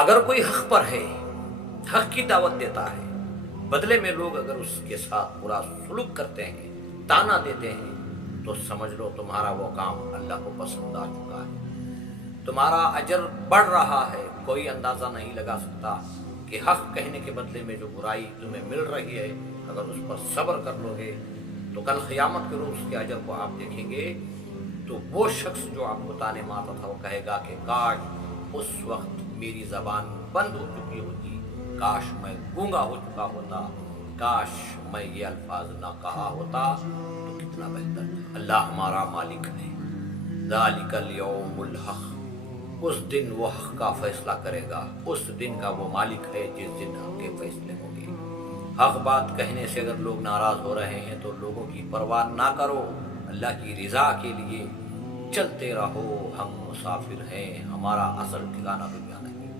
اگر کوئی حق پر ہے، حق کی دعوت دیتا ہے، بدلے میں لوگ اگر اس کے ساتھ برا سلوک کرتے ہیں، تانا دیتے ہیں، تو سمجھ لو تمہارا وہ کام اللہ کو پسند آ چکا ہے، تمہارا اجر بڑھ رہا ہے۔ کوئی اندازہ نہیں لگا سکتا کہ حق کہنے کے بدلے میں جو برائی تمہیں مل رہی ہے، اگر اس پر صبر کر لو گے تو کل قیامت کے روز اس کے اجر کو آپ دیکھیں گے، تو وہ شخص جو آپ کو تانے مارتا تھا وہ کہے گا کہ کاش اس وقت میری زبان بند ہو چکی ہوتی، کاش میں گونگا ہو چکا ہوتا، کاش میں یہ الفاظ نہ کہا ہوتا تو کتنا بہتر تھا۔ اللہ ہمارا مالک ہے، ذالک الیوم الحق، اس دن وہ حق کا فیصلہ کرے گا، اس دن کا وہ مالک ہے جس دن حق کے فیصلے ہوں گے۔ حق بات کہنے سے اگر لوگ ناراض ہو رہے ہیں تو لوگوں کی پرواہ نہ کرو، اللہ کی رضا کے لیے چلتے رہو۔ ہم مسافر ہیں، ہمارا اصل ٹھکانہ دنیا